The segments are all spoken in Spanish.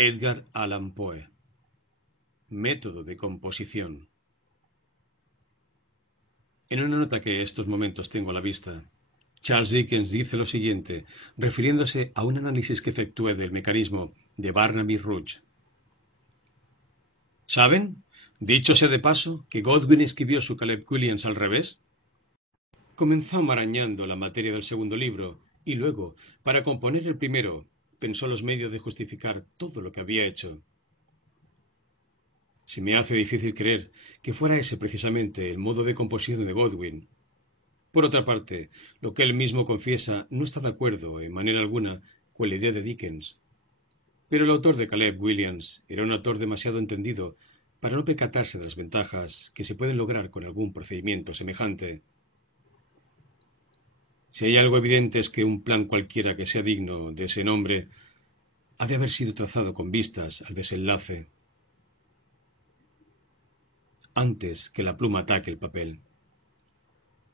Edgar Allan Poe. Método de composición. En una nota que estos momentos tengo a la vista, Charles Dickens dice lo siguiente, refiriéndose a un análisis que efectúe del mecanismo de Barnaby Rudge. ¿Saben? Dicho sea de paso, que Godwin escribió su Caleb Williams al revés. Comenzó marañando la materia del segundo libro y luego, para componer el primero, pensó los medios de justificar todo lo que había hecho. Se me hace difícil creer que fuera ese precisamente el modo de composición de Godwin. Por otra parte, lo que él mismo confiesa no está de acuerdo, en manera alguna, con la idea de Dickens. Pero el autor de Caleb Williams era un autor demasiado entendido para no percatarse de las ventajas que se pueden lograr con algún procedimiento semejante. Si hay algo evidente es que un plan cualquiera que sea digno de ese nombre ha de haber sido trazado con vistas al desenlace, antes que la pluma ataque el papel.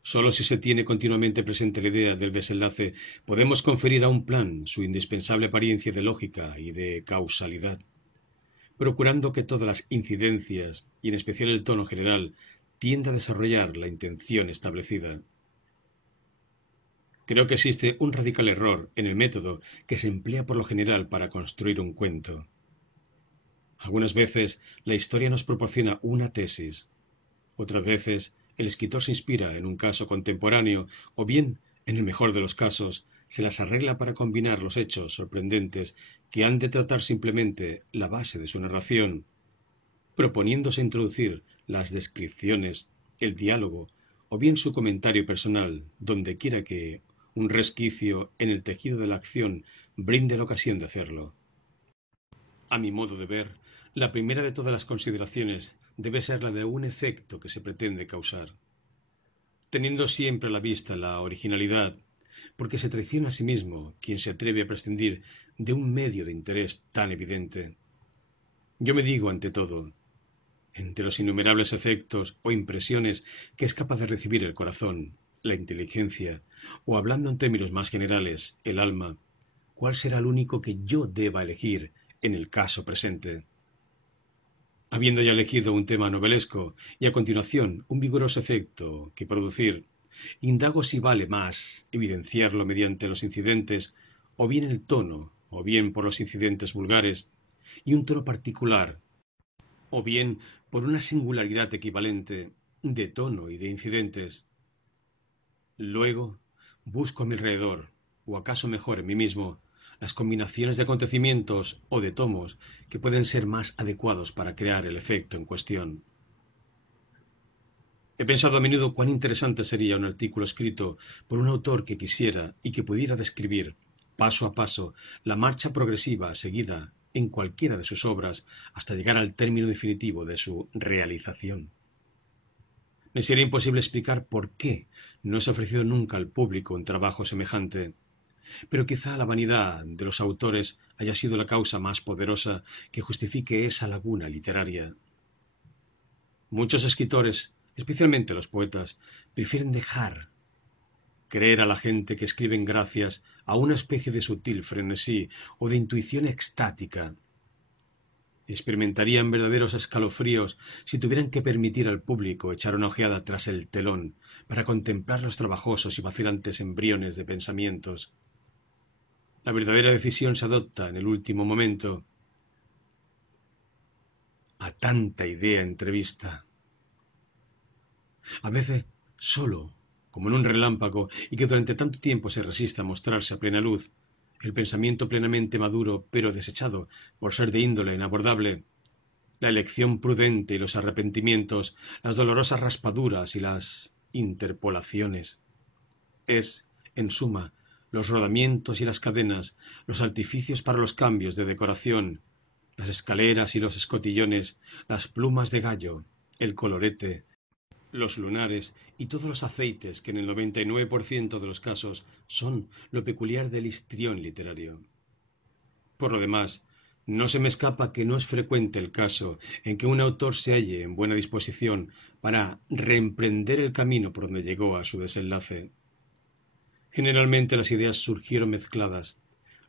Solo si se tiene continuamente presente la idea del desenlace podemos conferir a un plan su indispensable apariencia de lógica y de causalidad, procurando que todas las incidencias, y en especial el tono general, tienda a desarrollar la intención establecida. Creo que existe un radical error en el método que se emplea por lo general para construir un cuento. Algunas veces la historia nos proporciona una tesis, otras veces el escritor se inspira en un caso contemporáneo o bien, en el mejor de los casos, se las arregla para combinar los hechos sorprendentes que han de tratar simplemente la base de su narración, proponiéndose introducir las descripciones, el diálogo o bien su comentario personal, donde quiera que un resquicio en el tejido de la acción brinde la ocasión de hacerlo. A mi modo de ver, la primera de todas las consideraciones debe ser la de un efecto que se pretende causar, teniendo siempre a la vista la originalidad, porque se traiciona a sí mismo quien se atreve a prescindir de un medio de interés tan evidente. Yo me digo, ante todo, entre los innumerables efectos o impresiones que es capaz de recibir el corazón, la inteligencia, o hablando en términos más generales, el alma, ¿cuál será el único que yo deba elegir en el caso presente? Habiendo ya elegido un tema novelesco y a continuación un vigoroso efecto que producir, indago si vale más evidenciarlo mediante los incidentes, o bien el tono, o bien por los incidentes vulgares, y un tono particular, o bien por una singularidad equivalente de tono y de incidentes. Luego busco a mi alrededor, o acaso mejor en mí mismo, las combinaciones de acontecimientos o de tomos que pueden ser más adecuados para crear el efecto en cuestión. He pensado a menudo cuán interesante sería un artículo escrito por un autor que quisiera y que pudiera describir, paso a paso, la marcha progresiva seguida en cualquiera de sus obras hasta llegar al término definitivo de su realización. Me sería imposible explicar por qué no se ha ofrecido nunca al público un trabajo semejante, pero quizá la vanidad de los autores haya sido la causa más poderosa que justifique esa laguna literaria. Muchos escritores, especialmente los poetas, prefieren dejar creer a la gente que escriben gracias a una especie de sutil frenesí o de intuición extática. Experimentarían verdaderos escalofríos si tuvieran que permitir al público echar una ojeada tras el telón para contemplar los trabajosos y vacilantes embriones de pensamientos. La verdadera decisión se adopta en el último momento. A tanta idea entrevista. A veces solo, como en un relámpago, y que durante tanto tiempo se resiste a mostrarse a plena luz, el pensamiento plenamente maduro pero desechado por ser de índole inabordable, la elección prudente y los arrepentimientos, las dolorosas raspaduras y las interpolaciones. Es, en suma, los rodamientos y las cadenas, los artificios para los cambios de decoración, las escaleras y los escotillones, las plumas de gallo, el colorete, los lunares y todos los aceites que en el 99% de los casos son lo peculiar del histrión literario. Por lo demás, no se me escapa que no es frecuente el caso en que un autor se halle en buena disposición para reemprender el camino por donde llegó a su desenlace. Generalmente las ideas surgieron mezcladas,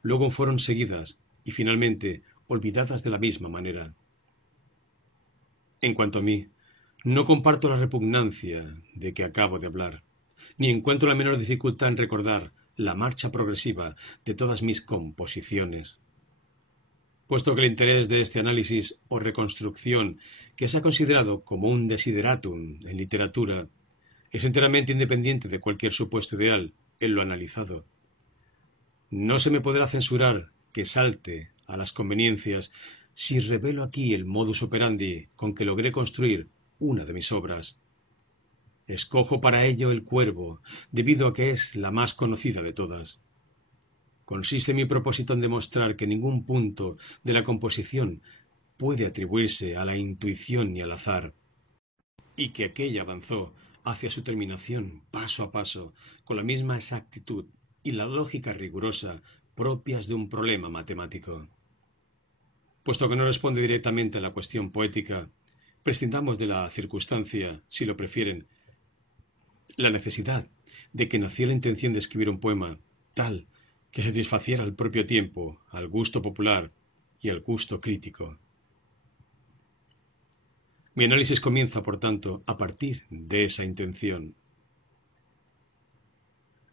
luego fueron seguidas y finalmente olvidadas de la misma manera. En cuanto a mí, no comparto la repugnancia de que acabo de hablar, ni encuentro la menor dificultad en recordar la marcha progresiva de todas mis composiciones. Puesto que el interés de este análisis o reconstrucción, que se ha considerado como un desideratum en literatura, es enteramente independiente de cualquier supuesto ideal en lo analizado, no se me podrá censurar que salte a las conveniencias si revelo aquí el modus operandi con que logré construir una de mis obras. Escojo para ello el Cuervo, debido a que es la más conocida de todas. Consiste mi propósito en demostrar que ningún punto de la composición puede atribuirse a la intuición ni al azar, y que aquella avanzó hacia su terminación paso a paso, con la misma exactitud y la lógica rigurosa propias de un problema matemático. Puesto que no responde directamente a la cuestión poética, prescindamos de la circunstancia, si lo prefieren, la necesidad de que nació la intención de escribir un poema tal que satisfaciera al propio tiempo al gusto popular y al gusto crítico. Mi análisis comienza, por tanto, a partir de esa intención.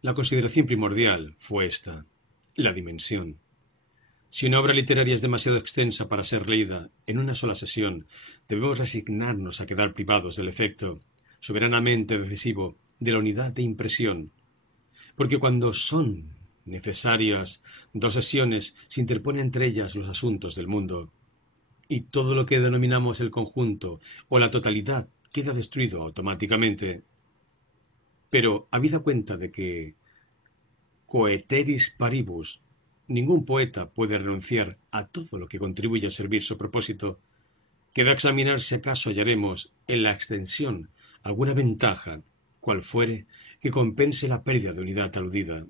La consideración primordial fue esta: la dimensión. Si una obra literaria es demasiado extensa para ser leída en una sola sesión, debemos resignarnos a quedar privados del efecto soberanamente decisivo de la unidad de impresión, porque cuando son necesarias dos sesiones se interponen entre ellas los asuntos del mundo, y todo lo que denominamos el conjunto o la totalidad queda destruido automáticamente. Pero, habida cuenta de que coeteris paribus, ningún poeta puede renunciar a todo lo que contribuye a servir su propósito, queda examinar si acaso hallaremos en la extensión alguna ventaja, cual fuere, que compense la pérdida de unidad aludida.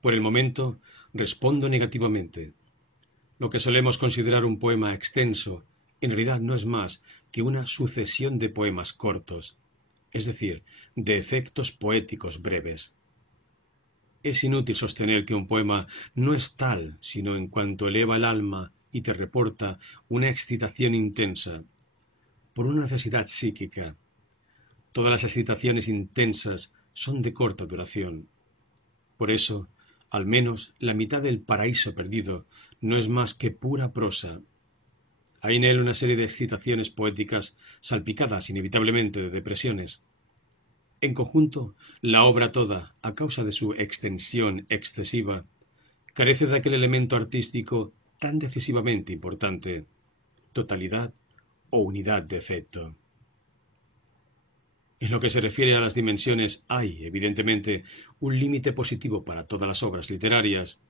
Por el momento, respondo negativamente. Lo que solemos considerar un poema extenso, en realidad no es más que una sucesión de poemas cortos, es decir, de efectos poéticos breves. Es inútil sostener que un poema no es tal, sino en cuanto eleva el alma y te reporta una excitación intensa, por una necesidad psíquica. Todas las excitaciones intensas son de corta duración. Por eso, al menos la mitad del Paraíso Perdido no es más que pura prosa. Hay en él una serie de excitaciones poéticas salpicadas inevitablemente de depresiones. En conjunto, la obra toda, a causa de su extensión excesiva, carece de aquel elemento artístico tan decisivamente importante: totalidad o unidad de efecto. En lo que se refiere a las dimensiones, hay, evidentemente, un límite positivo para todas las obras literarias: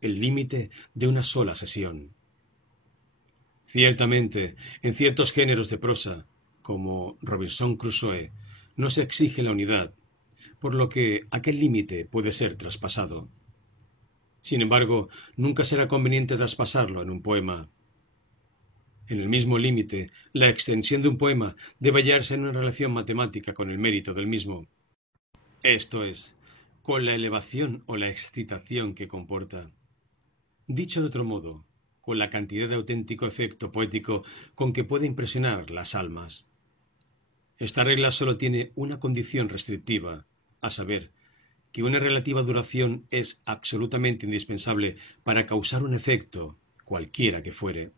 el límite de una sola sesión. Ciertamente, en ciertos géneros de prosa, como Robinson Crusoe, no se exige la unidad, por lo que aquel límite puede ser traspasado. Sin embargo, nunca será conveniente traspasarlo en un poema. En el mismo límite, la extensión de un poema debe hallarse en una relación matemática con el mérito del mismo, esto es, con la elevación o la excitación que comporta. Dicho de otro modo, con la cantidad de auténtico efecto poético con que puede impresionar las almas. Esta regla solo tiene una condición restrictiva, a saber, que una relativa duración es absolutamente indispensable para causar un efecto, cualquiera que fuere.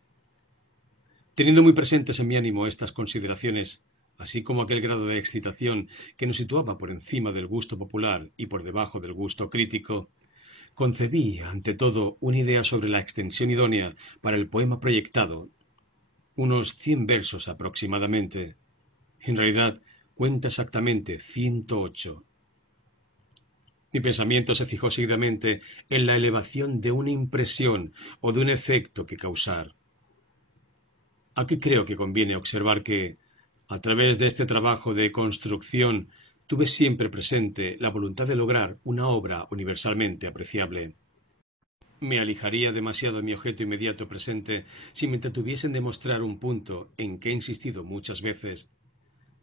Teniendo muy presentes en mi ánimo estas consideraciones, así como aquel grado de excitación que nos situaba por encima del gusto popular y por debajo del gusto crítico, concebí, ante todo, una idea sobre la extensión idónea para el poema proyectado, unos 100 versos aproximadamente. En realidad, cuenta exactamente 108. Mi pensamiento se fijó seguidamente en la elevación de una impresión o de un efecto que causar. Aquí creo que conviene observar que, a través de este trabajo de construcción, tuve siempre presente la voluntad de lograr una obra universalmente apreciable. Me alejaría demasiado de mi objeto inmediato presente si me entretuviese en demostrar un punto en que he insistido muchas veces,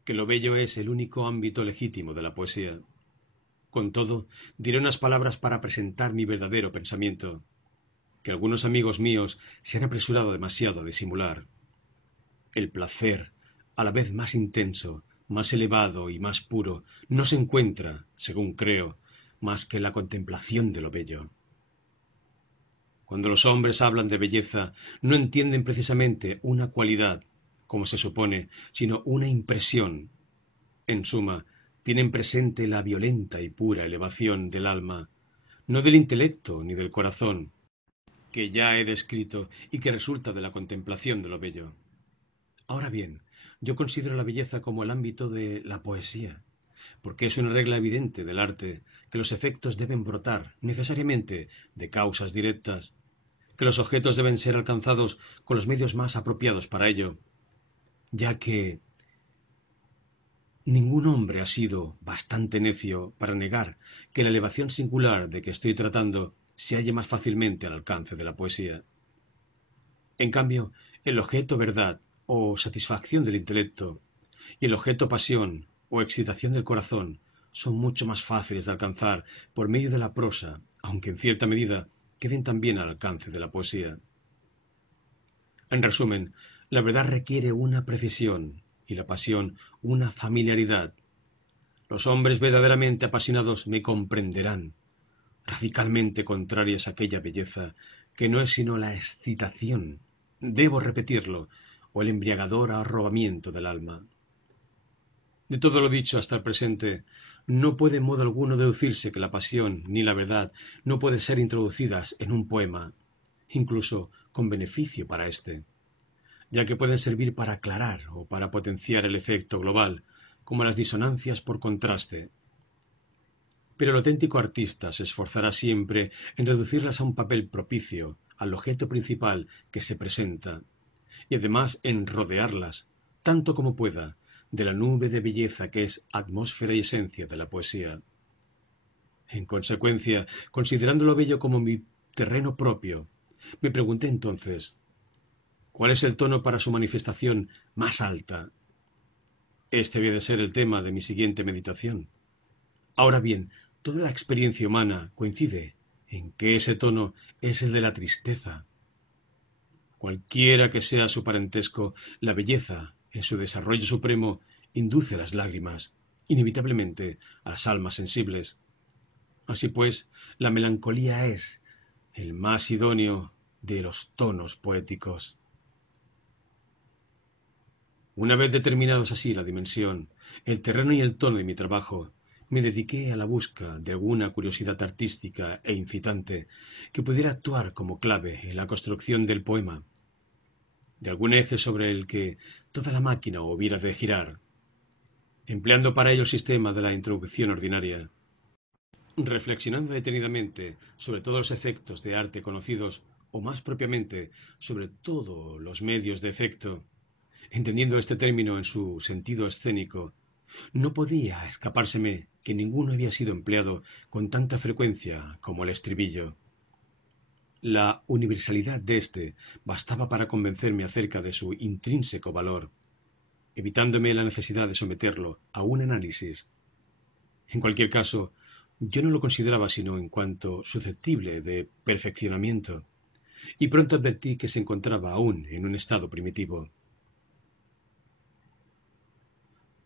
que lo bello es el único ámbito legítimo de la poesía. Con todo, diré unas palabras para presentar mi verdadero pensamiento. que algunos amigos míos se han apresurado demasiado a disimular. El placer, a la vez más intenso, más elevado y más puro, no se encuentra, según creo, más que en la contemplación de lo bello. Cuando los hombres hablan de belleza, no entienden precisamente una cualidad, como se supone, sino una impresión. En suma, tienen presente la violenta y pura elevación del alma, no del intelecto ni del corazón, que ya he descrito y que resulta de la contemplación de lo bello. Ahora bien, yo considero la belleza como el ámbito de la poesía, porque es una regla evidente del arte que los efectos deben brotar necesariamente de causas directas, que los objetos deben ser alcanzados con los medios más apropiados para ello, ya que ningún hombre ha sido bastante necio para negar que la elevación singular de que estoy tratando se halle más fácilmente al alcance de la poesía. En cambio, el objeto verdad o satisfacción del intelecto y el objeto pasión o excitación del corazón son mucho más fáciles de alcanzar por medio de la prosa, aunque en cierta medida queden también al alcance de la poesía. En resumen, la verdad requiere una precisión y la pasión una familiaridad. Los hombres verdaderamente apasionados me comprenderán, radicalmente contrarias a aquella belleza que no es sino la excitación, debo repetirlo, o el embriagador arrobamiento del alma. De todo lo dicho hasta el presente, no puede en modo alguno deducirse que la pasión ni la verdad no pueden ser introducidas en un poema, incluso con beneficio para éste, ya que pueden servir para aclarar o para potenciar el efecto global, como las disonancias por contraste. Pero el auténtico artista se esforzará siempre en reducirlas a un papel propicio al objeto principal que se presenta, y además en rodearlas, tanto como pueda, de la nube de belleza que es atmósfera y esencia de la poesía. En consecuencia, considerando lo bello como mi terreno propio, me pregunté entonces, ¿cuál es el tono para su manifestación más alta? Este había de ser el tema de mi siguiente meditación. Ahora bien, toda la experiencia humana coincide en que ese tono es el de la tristeza. Cualquiera que sea su parentesco, la belleza, en su desarrollo supremo, induce las lágrimas, inevitablemente, a las almas sensibles. Así pues, la melancolía es el más idóneo de los tonos poéticos. Una vez determinados así la dimensión, el terreno y el tono de mi trabajo, me dediqué a la busca de alguna curiosidad artística e incitante que pudiera actuar como clave en la construcción del poema, de algún eje sobre el que toda la máquina hubiera de girar, empleando para ello el sistema de la introducción ordinaria. Reflexionando detenidamente sobre todos los efectos de arte conocidos, o más propiamente sobre todos los medios de efecto, entendiendo este término en su sentido escénico, no podía escapárseme que ninguno había sido empleado con tanta frecuencia como el estribillo. La universalidad de éste bastaba para convencerme acerca de su intrínseco valor, evitándome la necesidad de someterlo a un análisis. En cualquier caso, yo no lo consideraba sino en cuanto susceptible de perfeccionamiento, y pronto advertí que se encontraba aún en un estado primitivo.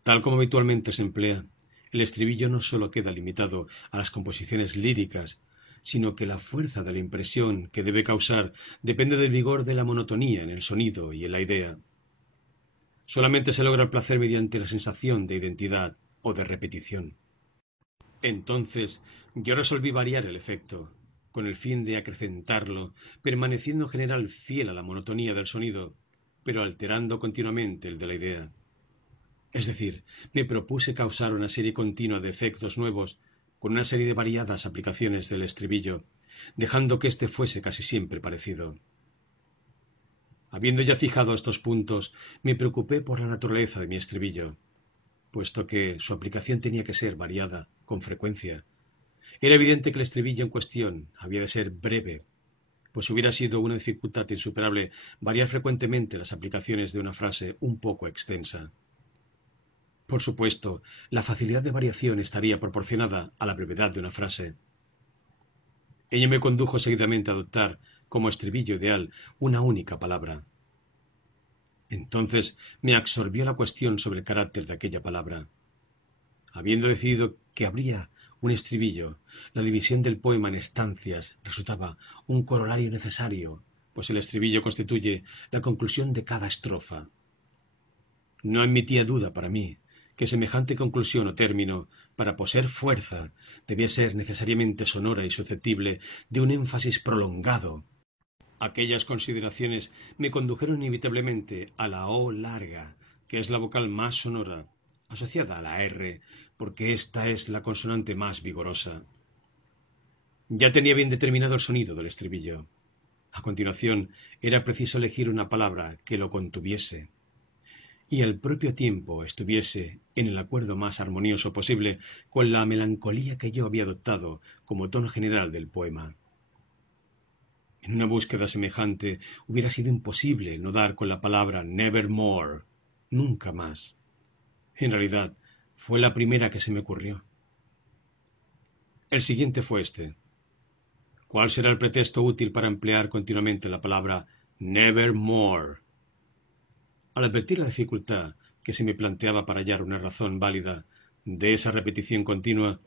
Tal como habitualmente se emplea, el estribillo no sólo queda limitado a las composiciones líricas, sino que la fuerza de la impresión que debe causar depende del vigor de la monotonía en el sonido y en la idea. Solamente se logra el placer mediante la sensación de identidad o de repetición. Entonces, yo resolví variar el efecto, con el fin de acrecentarlo, permaneciendo en general fiel a la monotonía del sonido, pero alterando continuamente el de la idea. Es decir, me propuse causar una serie continua de efectos nuevos con una serie de variadas aplicaciones del estribillo, dejando que éste fuese casi siempre parecido. Habiendo ya fijado estos puntos, me preocupé por la naturaleza de mi estribillo, puesto que su aplicación tenía que ser variada con frecuencia. Era evidente que el estribillo en cuestión había de ser breve, pues hubiera sido una dificultad insuperable variar frecuentemente las aplicaciones de una frase un poco extensa. Por supuesto, la facilidad de variación estaría proporcionada a la brevedad de una frase. Ello me condujo seguidamente a adoptar, como estribillo ideal una única palabra. Entonces me absorbió la cuestión sobre el carácter de aquella palabra. Habiendo decidido que habría un estribillo, la división del poema en estancias resultaba un corolario necesario, pues el estribillo constituye la conclusión de cada estrofa. No admitía duda para mí que semejante conclusión o término, para poseer fuerza, debía ser necesariamente sonora y susceptible de un énfasis prolongado. Aquellas consideraciones me condujeron inevitablemente a la O larga, que es la vocal más sonora, asociada a la R, porque esta es la consonante más vigorosa. Ya tenía bien determinado el sonido del estribillo. A continuación, era preciso elegir una palabra que lo contuviese y al propio tiempo estuviese en el acuerdo más armonioso posible con la melancolía que yo había adoptado como tono general del poema. En una búsqueda semejante hubiera sido imposible no dar con la palabra nevermore, nunca más. En realidad, fue la primera que se me ocurrió. El siguiente fue este. ¿Cuál será el pretexto útil para emplear continuamente la palabra nevermore? Al advertir la dificultad que se me planteaba para hallar una razón válida de esa repetición continua,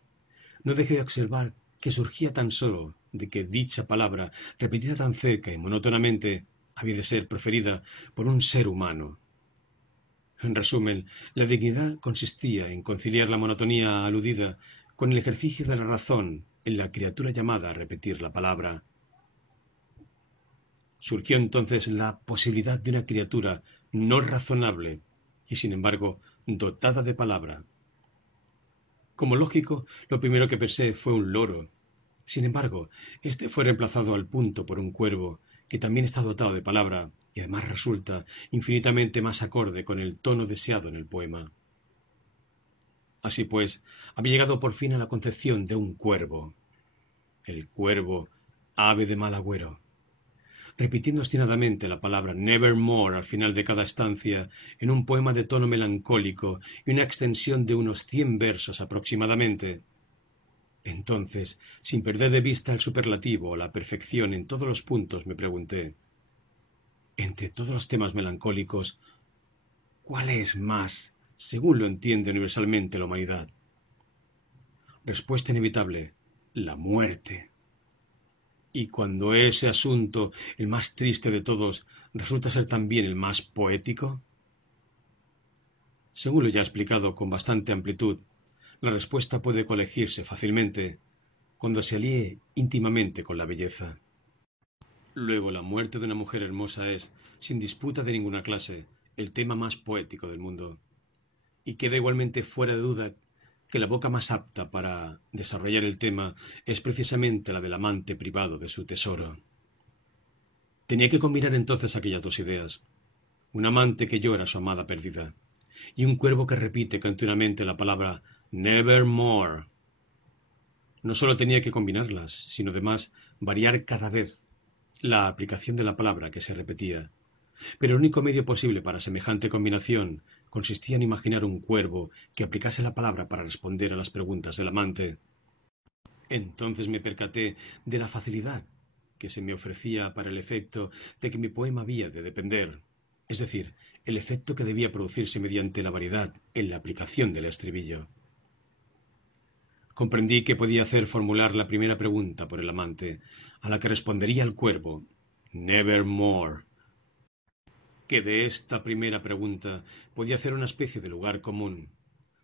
no dejé de observar que surgía tan solo de que dicha palabra, repetida tan cerca y monótonamente, había de ser proferida por un ser humano. En resumen, la dignidad consistía en conciliar la monotonía aludida con el ejercicio de la razón en la criatura llamada a repetir la palabra. Surgió entonces la posibilidad de una criatura no razonable y, sin embargo, dotada de palabra. Como lógico, lo primero que pensé fue un loro. Sin embargo, este fue reemplazado al punto por un cuervo, que también está dotado de palabra y además resulta infinitamente más acorde con el tono deseado en el poema. Así pues, había llegado por fin a la concepción de un cuervo. El cuervo, ave de mal agüero. Repitiendo obstinadamente la palabra nevermore al final de cada estancia, en un poema de tono melancólico y una extensión de unos 100 versos aproximadamente. Entonces, sin perder de vista el superlativo o la perfección en todos los puntos, me pregunté, entre todos los temas melancólicos, ¿cuál es más, según lo entiende universalmente la humanidad? Respuesta inevitable, la muerte. Y cuando ese asunto, el más triste de todos, resulta ser también el más poético. Según lo ya explicado con bastante amplitud, la respuesta puede colegirse fácilmente cuando se alíe íntimamente con la belleza. Luego, la muerte de una mujer hermosa es, sin disputa de ninguna clase, el tema más poético del mundo. Y queda igualmente fuera de duda que la boca más apta para desarrollar el tema es precisamente la del amante privado de su tesoro. Tenía que combinar entonces aquellas dos ideas, un amante que llora a su amada perdida, y un cuervo que repite continuamente la palabra nevermore. No solo tenía que combinarlas, sino además variar cada vez la aplicación de la palabra que se repetía. Pero el único medio posible para semejante combinación consistía en imaginar un cuervo que aplicase la palabra para responder a las preguntas del amante. Entonces me percaté de la facilidad que se me ofrecía para el efecto de que mi poema había de depender, es decir, el efecto que debía producirse mediante la variedad en la aplicación del estribillo. Comprendí que podía hacer formular la primera pregunta por el amante, a la que respondería el cuervo, nevermore, que de esta primera pregunta podía hacer una especie de lugar común,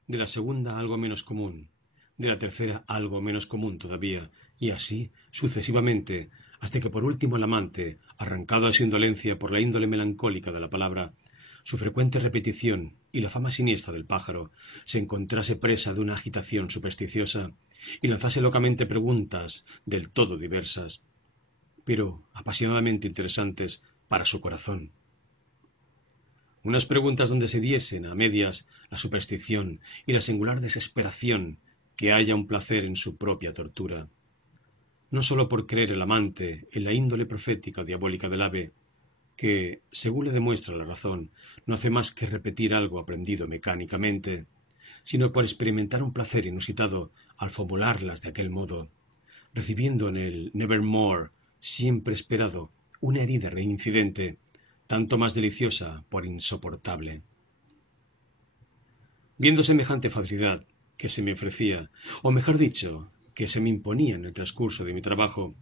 de la segunda algo menos común, de la tercera algo menos común todavía, y así sucesivamente, hasta que por último el amante, arrancado a su indolencia por la índole melancólica de la palabra, su frecuente repetición y la fama siniestra del pájaro, se encontrase presa de una agitación supersticiosa y lanzase locamente preguntas del todo diversas, pero apasionadamente interesantes para su corazón. Unas preguntas donde se diesen a medias la superstición y la singular desesperación que halla un placer en su propia tortura. No sólo por creer el amante en la índole profética o diabólica del ave, que, según le demuestra la razón, no hace más que repetir algo aprendido mecánicamente, sino por experimentar un placer inusitado al formularlas de aquel modo, recibiendo en el nevermore siempre esperado una herida reincidente, tanto más deliciosa por insoportable. Viendo semejante facilidad que se me ofrecía, o mejor dicho, que se me imponía en el transcurso de mi trabajo,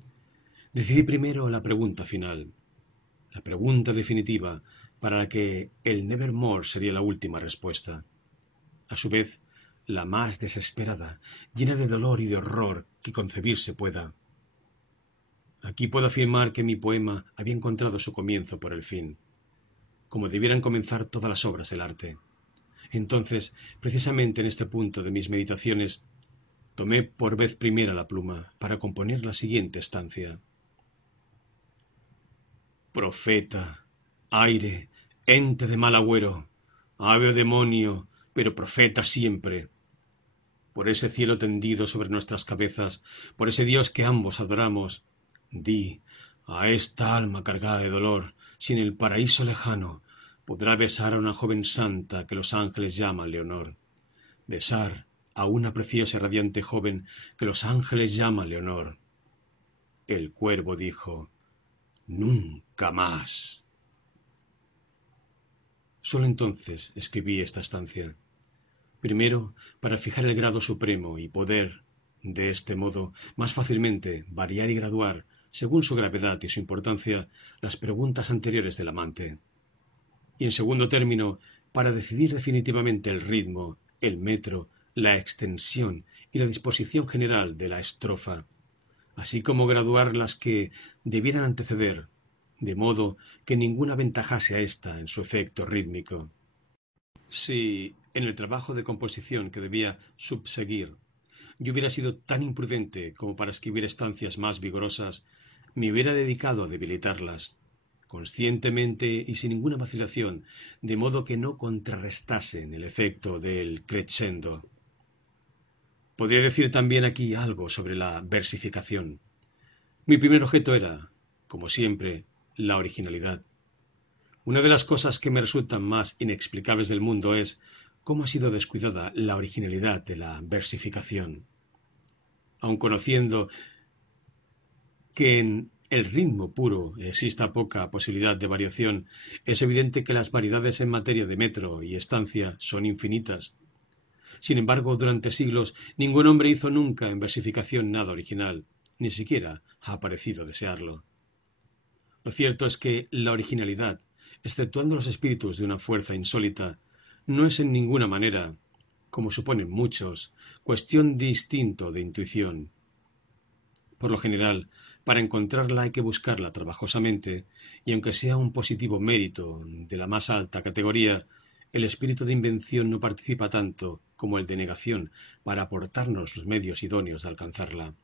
decidí primero la pregunta final, la pregunta definitiva, para la que el Nevermore sería la última respuesta. A su vez, la más desesperada, llena de dolor y de horror que concebirse pueda. Aquí puedo afirmar que mi poema había encontrado su comienzo por el fin, como debieran comenzar todas las obras del arte. Entonces, precisamente en este punto de mis meditaciones, tomé por vez primera la pluma para componer la siguiente estancia. Profeta, aire, ente de mal agüero, ave o demonio, pero profeta siempre. Por ese cielo tendido sobre nuestras cabezas, por ese Dios que ambos adoramos, di a esta alma cargada de dolor, si en el paraíso lejano podrá besar a una joven santa que los ángeles llaman Leonor. Besar a una preciosa y radiante joven que los ángeles llaman Leonor. El cuervo dijo, nunca más. Solo entonces escribí esta estancia. Primero, para fijar el grado supremo y poder, de este modo, más fácilmente variar y graduar, según su gravedad y su importancia, las preguntas anteriores del amante. Y en segundo término, para decidir definitivamente el ritmo, el metro, la extensión y la disposición general de la estrofa, así como graduar las que debieran anteceder, de modo que ninguna aventajase a ésta en su efecto rítmico. Si, en el trabajo de composición que debía subseguir, yo hubiera sido tan imprudente como para escribir estancias más vigorosas, me hubiera dedicado a debilitarlas, conscientemente y sin ninguna vacilación, de modo que no contrarrestasen el efecto del crescendo. Podría decir también aquí algo sobre la versificación. Mi primer objeto era, como siempre, la originalidad. Una de las cosas que me resultan más inexplicables del mundo es cómo ha sido descuidada la originalidad de la versificación. Aun conociendo que en el ritmo puro exista poca posibilidad de variación, es evidente que las variedades en materia de metro y estancia son infinitas. Sin embargo, durante siglos, ningún hombre hizo nunca en versificación nada original, ni siquiera ha parecido desearlo. Lo cierto es que la originalidad, exceptuando los espíritus de una fuerza insólita, no es en ninguna manera, como suponen muchos, cuestión de instinto de intuición. Por lo general, para encontrarla hay que buscarla trabajosamente, y aunque sea un positivo mérito de la más alta categoría, el espíritu de invención no participa tanto como el de negación para aportarnos los medios idóneos de alcanzarla.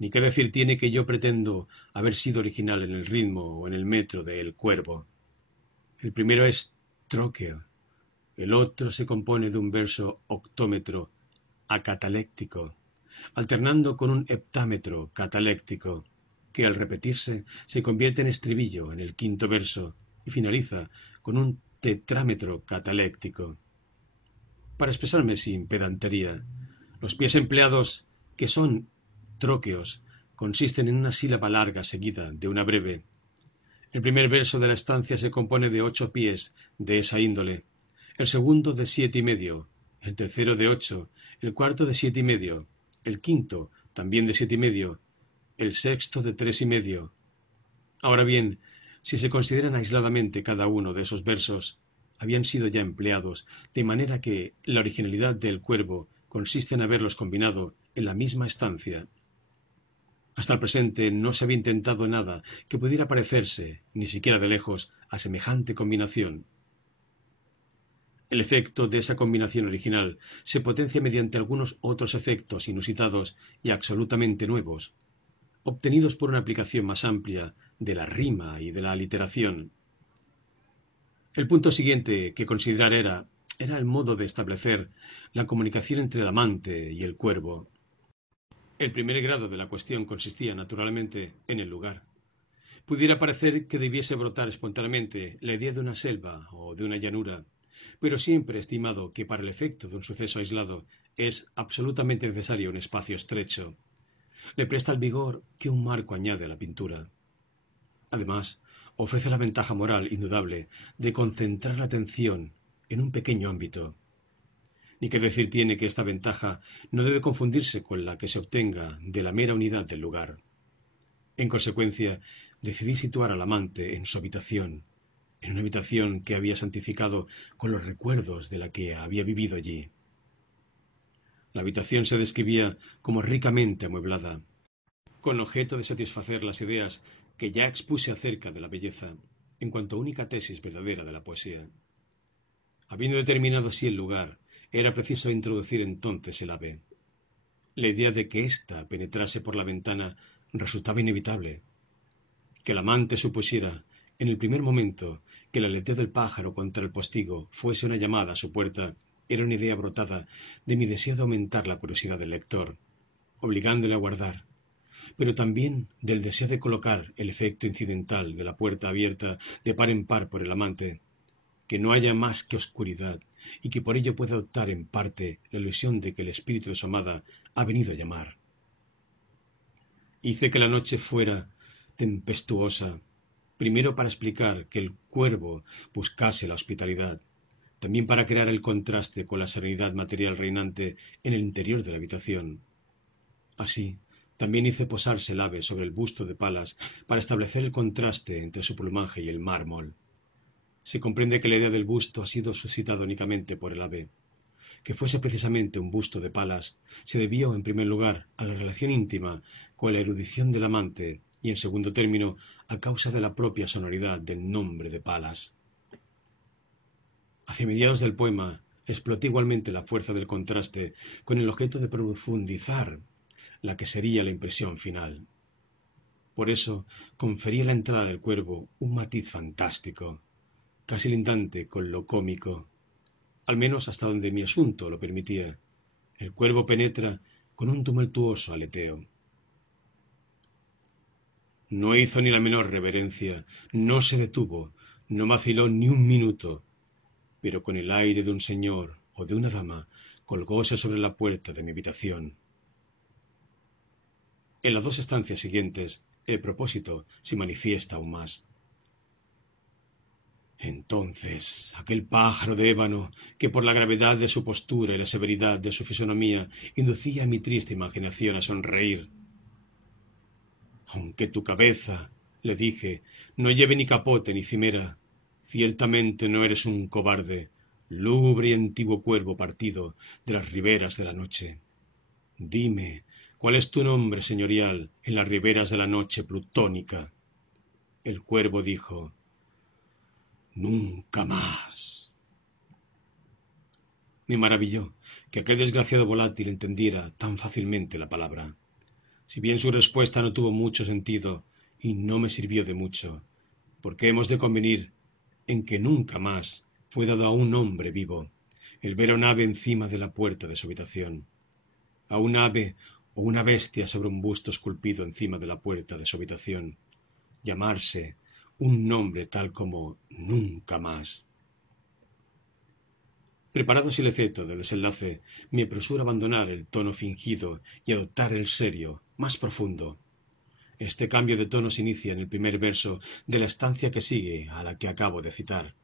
Ni qué decir tiene que yo pretendo haber sido original en el ritmo o en el metro de El Cuervo. El primero es tróqueo, el otro se compone de un verso octómetro acataléctico, alternando con un heptámetro cataléctico, que al repetirse se convierte en estribillo en el quinto verso y finaliza con un tetrámetro cataléctico. Para expresarme sin pedantería, los pies empleados, que son tróqueos, consisten en una sílaba larga seguida de una breve. El primer verso de la estancia se compone de 8 pies de esa índole, el segundo de 7 y medio, el tercero de 8, el cuarto de 7 y medio, el quinto también de 7 y medio, el sexto de 3 y medio. Ahora bien, si se consideran aisladamente cada uno de esos versos, habían sido ya empleados, de manera que la originalidad del Cuervo consiste en haberlos combinado en la misma estancia. Hasta el presente no se había intentado nada que pudiera parecerse, ni siquiera de lejos, a semejante combinación. El efecto de esa combinación original se potencia mediante algunos otros efectos inusitados y absolutamente nuevos, obtenidos por una aplicación más amplia de la rima y de la aliteración. El punto siguiente que considerar era el modo de establecer la comunicación entre el amante y el cuervo. El primer grado de la cuestión consistía, naturalmente, en el lugar. Pudiera parecer que debiese brotar espontáneamente la idea de una selva o de una llanura, pero siempre he estimado que para el efecto de un suceso aislado es absolutamente necesario un espacio estrecho. le presta el vigor que un marco añade a la pintura. Además, ofrece la ventaja moral indudable de concentrar la atención en un pequeño ámbito. Ni qué decir tiene que esta ventaja no debe confundirse con la que se obtenga de la mera unidad del lugar. En consecuencia, decidí situar al amante en su habitación, en una habitación que había santificado con los recuerdos de la que había vivido allí. La habitación se describía como ricamente amueblada, con objeto de satisfacer las ideas que ya expuse acerca de la belleza, en cuanto única tesis verdadera de la poesía. Habiendo determinado así el lugar, era preciso introducir entonces el ave. La idea de que ésta penetrase por la ventana resultaba inevitable. Que el amante supusiera, en el primer momento, que el aleteo del pájaro contra el postigo fuese una llamada a su puerta, era una idea brotada de mi deseo de aumentar la curiosidad del lector, obligándole a guardar, pero también del deseo de colocar el efecto incidental de la puerta abierta de par en par por el amante, que no haya más que oscuridad y que por ello pueda adoptar en parte la ilusión de que el espíritu de su amada ha venido a llamar. Hice que la noche fuera tempestuosa, primero para explicar que el cuervo buscase la hospitalidad, también para crear el contraste con la serenidad material reinante en el interior de la habitación. Así, también hice posarse el ave sobre el busto de Palas para establecer el contraste entre su plumaje y el mármol. Se comprende que la idea del busto ha sido suscitada únicamente por el ave. Que fuese precisamente un busto de Palas se debió, en primer lugar, a la relación íntima con la erudición del amante y, en segundo término, a causa de la propia sonoridad del nombre de Palas. Hacia mediados del poema exploté igualmente la fuerza del contraste con el objeto de profundizar la que sería la impresión final. Por eso confería a la entrada del cuervo un matiz fantástico, casi lindante con lo cómico, al menos hasta donde mi asunto lo permitía. El cuervo penetra con un tumultuoso aleteo. No hizo ni la menor reverencia, no se detuvo, no vaciló ni un minuto, pero con el aire de un señor o de una dama colgóse sobre la puerta de mi habitación. En las dos estancias siguientes, el propósito se manifiesta aún más. Entonces, aquel pájaro de ébano, que por la gravedad de su postura y la severidad de su fisonomía inducía a mi triste imaginación a sonreír. Aunque tu cabeza, le dije, no lleve ni capote ni cimera, ciertamente no eres un cobarde, lúgubre y antiguo cuervo partido de las riberas de la noche. Dime, ¿cuál es tu nombre señorial en las riberas de la noche plutónica? El cuervo dijo: Nunca más. Me maravilló que aquel desgraciado volátil entendiera tan fácilmente la palabra. Si bien su respuesta no tuvo mucho sentido y no me sirvió de mucho, porque hemos de convenir en que nunca más fue dado a un hombre vivo el ver a un ave encima de la puerta de su habitación, a un ave o una bestia sobre un busto esculpido encima de la puerta de su habitación, llamarse un nombre tal como nunca más. Preparado así el efecto de desenlace, me apresuro a abandonar el tono fingido y adoptar el serio, más profundo. Este cambio de tono se inicia en el primer verso de la estancia que sigue a la que acabo de citar.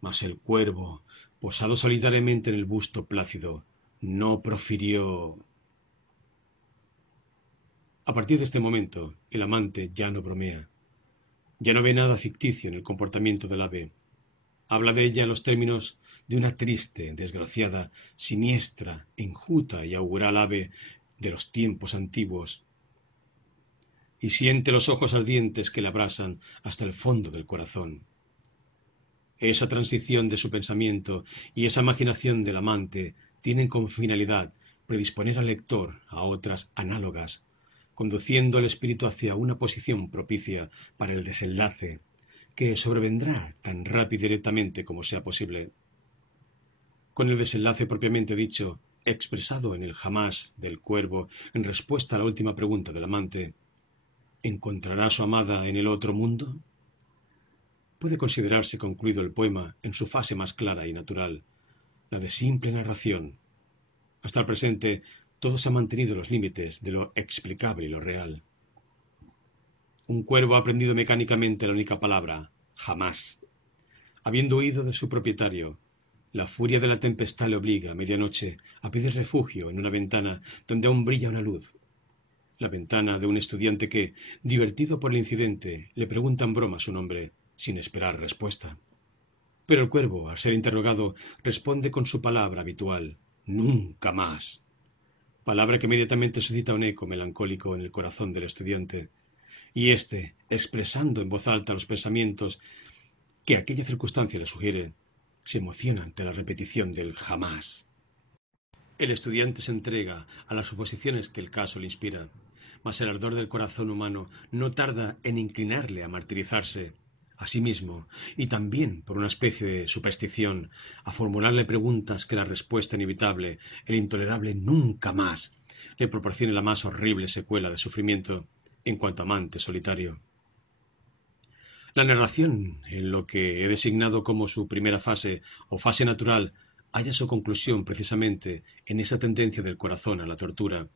Mas el cuervo, posado solitariamente en el busto plácido, no profirió. A partir de este momento, el amante ya no bromea. Ya no ve nada ficticio en el comportamiento del ave. Habla de ella en los términos de una triste, desgraciada, siniestra, enjuta y augural ave de los tiempos antiguos, y siente los ojos ardientes que le abrasan hasta el fondo del corazón. Esa transición de su pensamiento y esa imaginación del amante tienen como finalidad predisponer al lector a otras análogas, conduciendo al espíritu hacia una posición propicia para el desenlace, que sobrevendrá tan rápido y directamente como sea posible. Con el desenlace propiamente dicho, expresado en el jamás del cuervo en respuesta a la última pregunta del amante, ¿encontrará a su amada en el otro mundo? Puede considerarse concluido el poema en su fase más clara y natural, la de simple narración. Hasta el presente todo se ha mantenido en los límites de lo explicable y lo real. Un cuervo ha aprendido mecánicamente la única palabra, jamás. Habiendo huido de su propietario, la furia de la tempestad le obliga a medianoche a pedir refugio en una ventana donde aún brilla una luz. La ventana de un estudiante que, divertido por el incidente, le pregunta en broma su nombre, sin esperar respuesta. Pero el cuervo, al ser interrogado, responde con su palabra habitual, nunca más. Palabra que inmediatamente suscita un eco melancólico en el corazón del estudiante, y éste, expresando en voz alta los pensamientos que aquella circunstancia le sugiere, se emociona ante la repetición del jamás. El estudiante se entrega a las suposiciones que el caso le inspira, mas el ardor del corazón humano no tarda en inclinarle a martirizarse a sí mismo y también, por una especie de superstición, a formularle preguntas que la respuesta inevitable, el intolerable nunca más, le proporcione la más horrible secuela de sufrimiento en cuanto amante solitario. La narración, en lo que he designado como su primera fase o fase natural, halla su conclusión precisamente en esa tendencia del corazón a la tortura,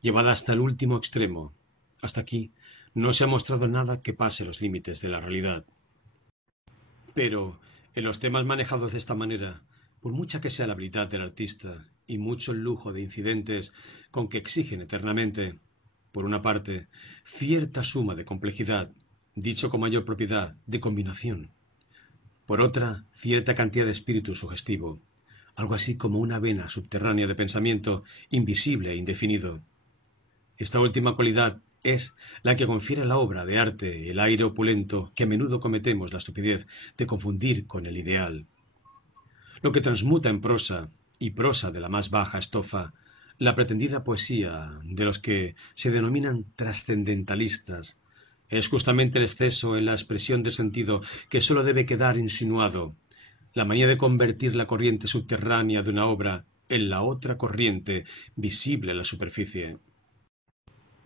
llevada hasta el último extremo. Hasta aquí no se ha mostrado nada que pase los límites de la realidad. Pero, en los temas manejados de esta manera, por mucha que sea la habilidad del artista y mucho el lujo de incidentes con que exigen eternamente, por una parte, cierta suma de complejidad, dicho con mayor propiedad, de combinación, por otra, cierta cantidad de espíritu sugestivo, algo así como una vena subterránea de pensamiento invisible e indefinido. Esta última cualidad es la que confiere a la obra de arte el aire opulento que a menudo cometemos la estupidez de confundir con el ideal. Lo que transmuta en prosa, y prosa de la más baja estofa, la pretendida poesía de los que se denominan trascendentalistas, es justamente el exceso en la expresión del sentido que sólo debe quedar insinuado, la manía de convertir la corriente subterránea de una obra en la otra corriente visible en la superficie.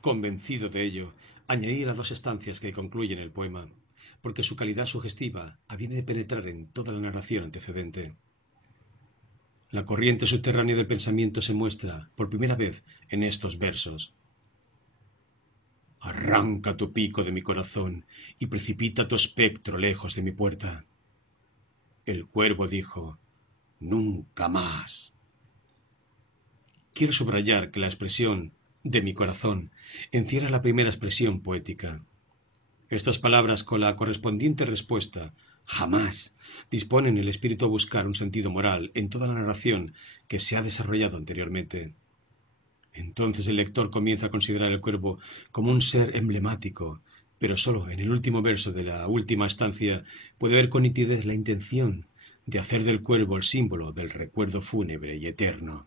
Convencido de ello, añadí las 2 estancias que concluyen el poema, porque su calidad sugestiva había de penetrar en toda la narración antecedente. La corriente subterránea del pensamiento se muestra por primera vez en estos versos. Arranca tu pico de mi corazón y precipita tu espectro lejos de mi puerta. El cuervo dijo, nunca más. Quiero subrayar que la expresión de mi corazón encierra la primera expresión poética. Estas palabras con la correspondiente respuesta, jamás, disponen el espíritu a buscar un sentido moral en toda la narración que se ha desarrollado anteriormente. Entonces el lector comienza a considerar el cuervo como un ser emblemático, pero sólo en el último verso de la última estancia puede ver con nitidez la intención de hacer del cuervo el símbolo del recuerdo fúnebre y eterno.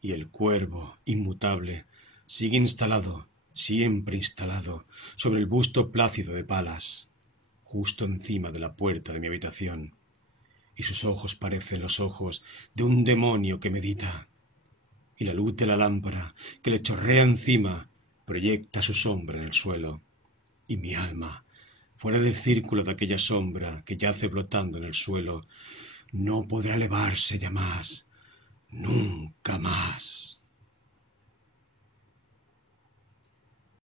Y el cuervo, inmutable, sigue instalado, siempre instalado, sobre el busto plácido de Palas, justo encima de la puerta de mi habitación, y sus ojos parecen los ojos de un demonio que medita, y la luz de la lámpara que le chorrea encima proyecta su sombra en el suelo, y mi alma, fuera del círculo de aquella sombra que yace flotando en el suelo, no podrá elevarse ya más, nunca más.